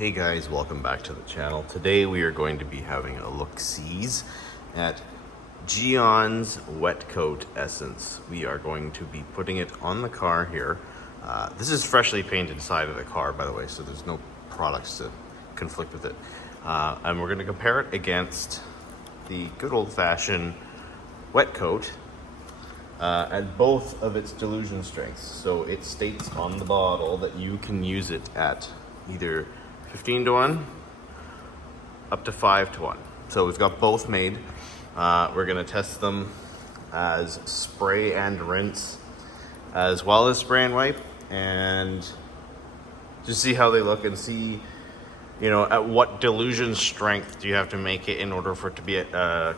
Hey guys, welcome back to the channel. Today we are going to be having a look-sees at Gyeon's WetCoat Essence. We are going to be putting it on the car here. This is freshly painted side of the car, by the way, so there's no products to conflict with it. And we're going to compare it against the good old-fashioned WetCoat at both of its dilution strengths. So it states on the bottle that you can use it at either 15:1 up to 5:1. So we've got both made. We're gonna test them as spray and rinse, as well as spray and wipe, and just see how they look and see, you know, at what dilution strength do you have to make it in order for it to be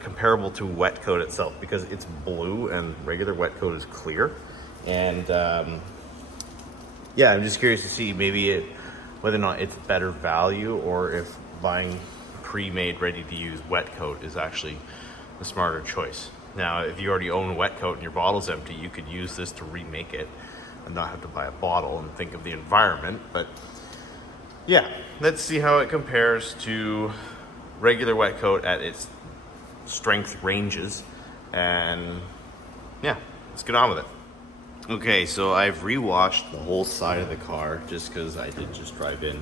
comparable to WetCoat itself, because it's blue and regular WetCoat is clear. And yeah, I'm just curious to see whether or not it's better value, or if buying pre-made, ready-to-use WetCoat is actually the smarter choice. Now, if you already own WetCoat and your bottle's empty, you could use this to remake it and not have to buy a bottle and think of the environment. But yeah, let's see how it compares to regular WetCoat at its strength ranges. And yeah, let's get on with it. Okay, so I've re-washed the whole side of the car just because I did just drive in.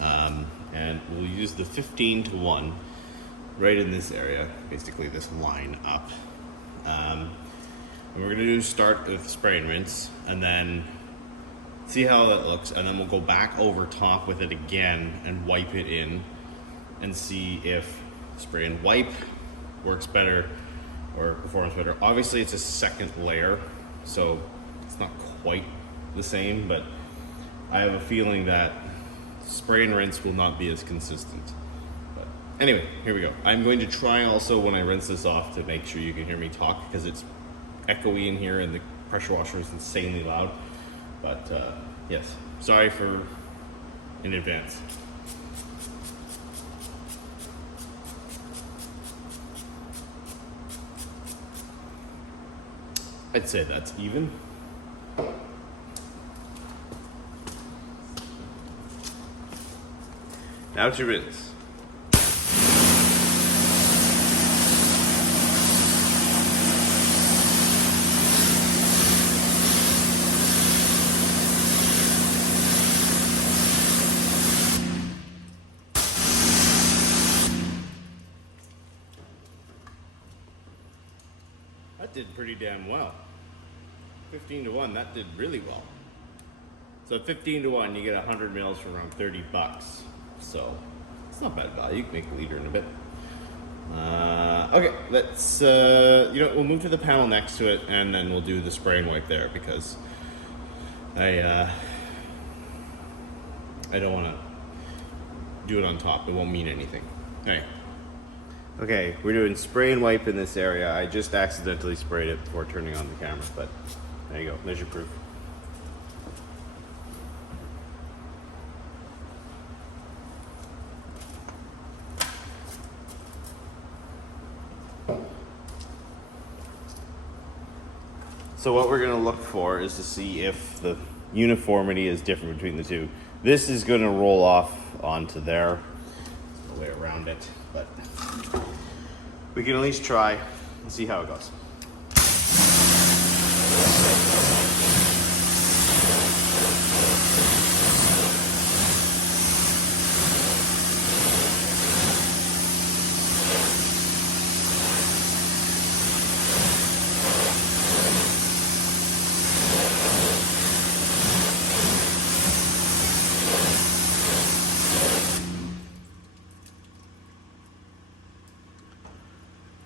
And we'll use the 15:1 right in this area, basically this line up. And we're gonna start with spray and rinse, and then see how that looks, and then we'll go back over top with it again and wipe it in and see if spray and wipe works better or performs better. Obviously it's a second layer, so it's not quite the same, but I have a feeling that spray and rinse will not be as consistent. But anyway, here we go. I'm going to try also when I rinse this off to make sure you can hear me talk, because it's echoey in here and the pressure washer is insanely loud. But yes, sorry in advance. I'd say that's even. Now to rinse. That did pretty damn well. 15:1, that did really well. So 15:1, you get 100 mils for around $30. So it's not bad value. You can make a liter in a bit. Okay, let's we'll move to the panel next to it, and then we'll do the spray and wipe there, because I don't want to do it on top. It won't mean anything. Okay, we're doing spray and wipe in this area. I just accidentally sprayed it before turning on the camera, but there you go. There's your proof. So what we're going to look for is to see if the uniformity is different between the two. This is going to roll off onto there, the way around it, but we can at least try and see how it goes.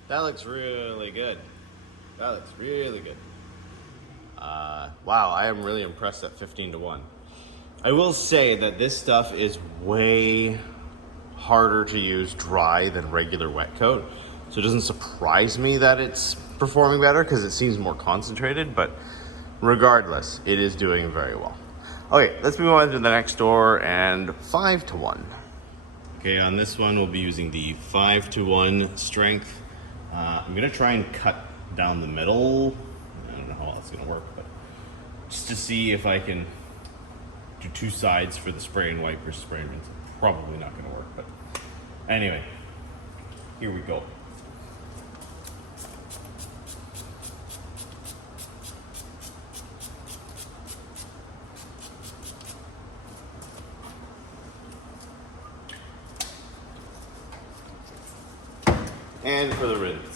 That looks really good. That looks really good. Wow, I am really impressed at 15:1. I will say that this stuff is way harder to use dry than regular WetCoat. So it doesn't surprise me that it's performing better, because it seems more concentrated, but regardless, it is doing very well. Okay, let's move on to the next door, and 5:1. Okay, on this one, we'll be using the 5:1 strength. I'm gonna try and cut down the middle. I don't know how that's gonna work, but just to see if I can do two sides for the spray and wipe versus spray and rinse. Probably not going to work, but anyway, here we go. And for the rinse.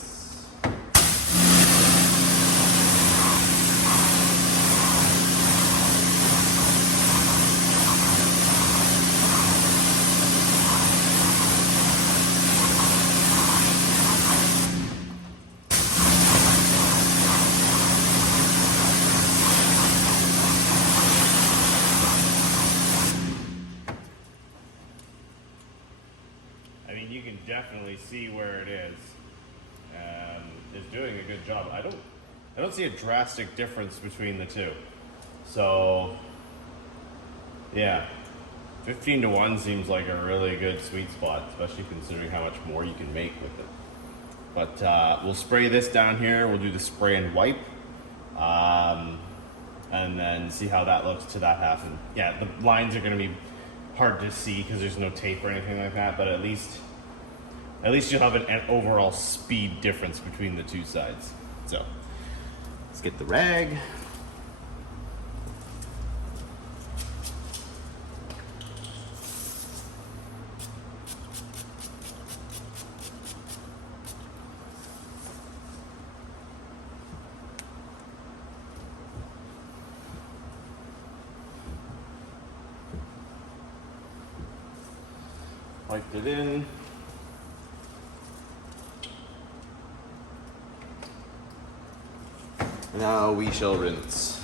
I mean, you can definitely see where it is. Is doing a good job. I don't see a drastic difference between the two. So yeah, 15-to-1 seems like a really good sweet spot, especially considering how much more you can make with it. But we'll spray this down here. We'll do the spray and wipe, and then see how that looks to that half. And yeah, the lines are going to be hard to see because there's no tape or anything like that, but at least you'll have an overall speed difference between the two sides. So let's get the rag. Wiped it in. Now we shall rinse.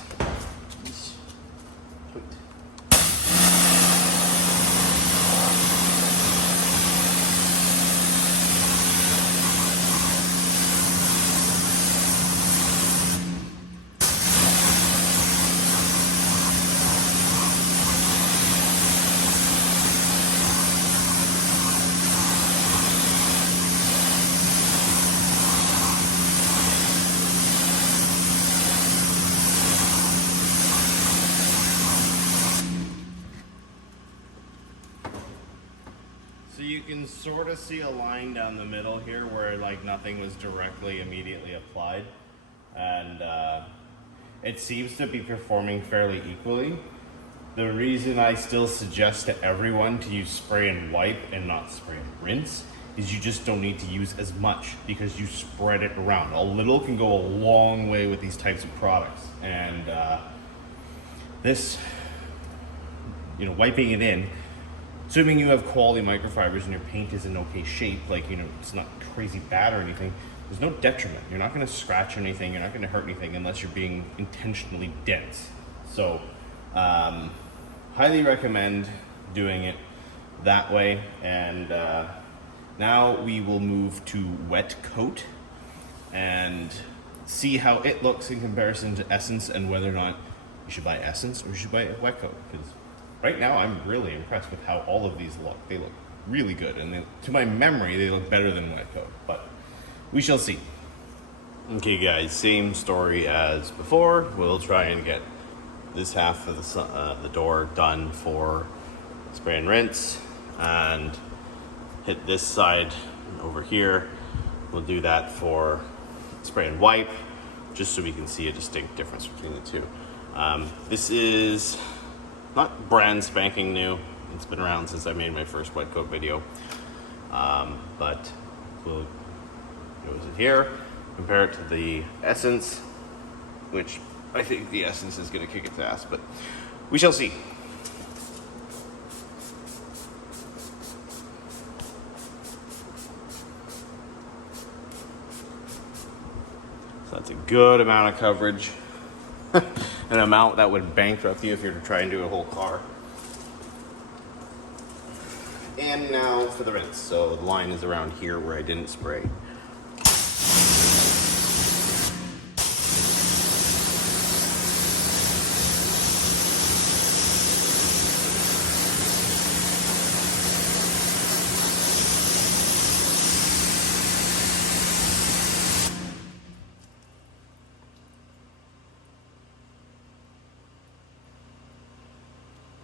So you can sort of see a line down the middle here where like nothing was directly immediately applied, and it seems to be performing fairly equally. The reason I still suggest to everyone to use spray and wipe and not spray and rinse is you just don't need to use as much because you spread it around. A little can go a long way with these types of products, and this, you know, wiping it in, assuming you have quality microfibers and your paint is in okay shape, like, you know, it's not crazy bad or anything, there's no detriment. You're not going to scratch anything, you're not going to hurt anything unless you're being intentionally dense. So highly recommend doing it that way. And now we will move to WetCoat and see how it looks in comparison to Essence, and whether or not you should buy Essence or you should buy a WetCoat. Because right now I'm really impressed with how all of these look. They look really good, and they, to my memory, they look better than WetCoat, but we shall see. Okay guys, same story as before. We'll try and get this half of the door done for spray and rinse, and hit this side over here. We'll do that for spray and wipe, just so we can see a distinct difference between the two. This is not brand spanking new. It's been around since I made my first WetCoat video. But we'll use it here, compare it to the Essence, which I think the Essence is gonna kick its ass, but we shall see. So that's a good amount of coverage. An amount that would bankrupt you if you were to try and do a whole car. And now for the rinse. So the line is around here where I didn't spray.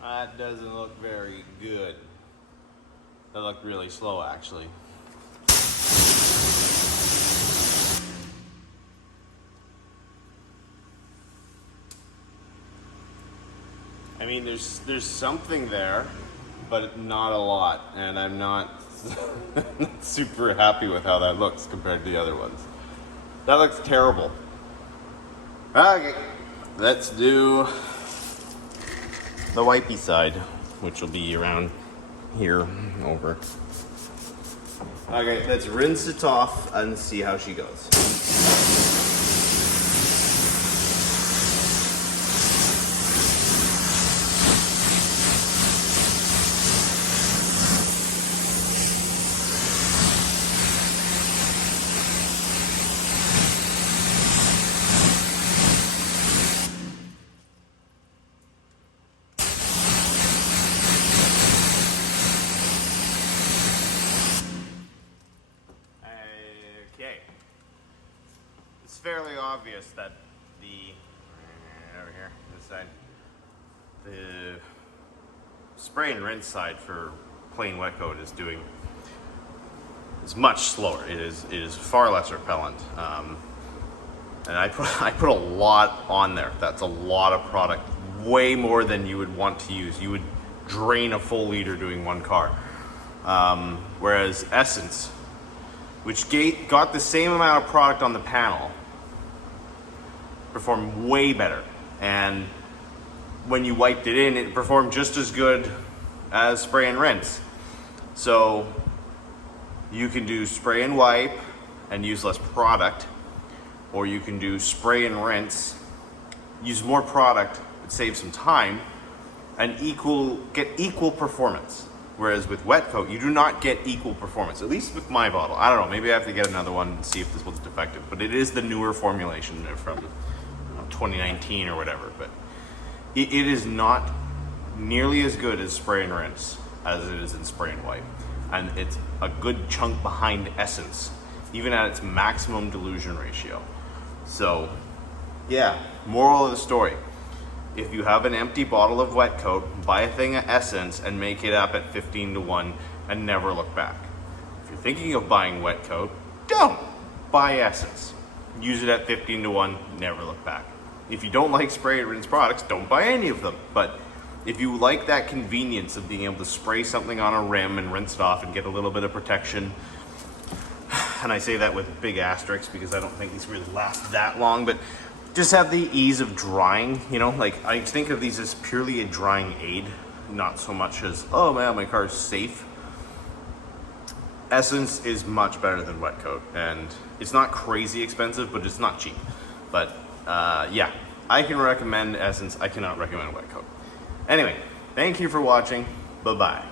That doesn't look very good. That looked really slow, actually. I mean, there's something there, but not a lot, and I'm not super happy with how that looks compared to the other ones. That looks terrible. Okay, let's do the wipey side, which will be around here over. Okay, let's rinse it off and see how she goes. Okay. It's fairly obvious that over here, this side, the spray and rinse side for plain wet coat is much slower. It is far less repellent. And I put a lot on there. That's a lot of product, way more than you would want to use. You would drain a full liter doing one car. Whereas Essence, which got the same amount of product on the panel, performed way better. And when you wiped it in, it performed just as good as spray and rinse. So you can do spray and wipe and use less product, or you can do spray and rinse, use more product, but save some time, and get equal performance. Whereas with wet coat, you do not get equal performance, at least with my bottle. I don't know, maybe I have to get another one and see if this one's defective, but it is the newer formulation from 2019 or whatever. But it is not nearly as good as spray and rinse as it is in spray and wipe. And it's a good chunk behind Essence, even at its maximum dilution ratio. So yeah, moral of the story. If you have an empty bottle of wet coat, buy a thing of Essence and make it up at 15-1 and never look back. If you're thinking of buying wet coat, don't buy Essence. Use it at 15-1, never look back. If you don't like spray and rinse products, don't buy any of them. But if you like that convenience of being able to spray something on a rim and rinse it off and get a little bit of protection, and I say that with big asterisks because I don't think these really last that long, but just have the ease of drying, you know, like I think of these as purely a drying aid, not so much as, oh man, my car is safe. Essence is much better than wet coat, and it's not crazy expensive, but it's not cheap. But yeah, I can recommend Essence. I cannot recommend wet coat. Anyway, thank you for watching. Bye-bye.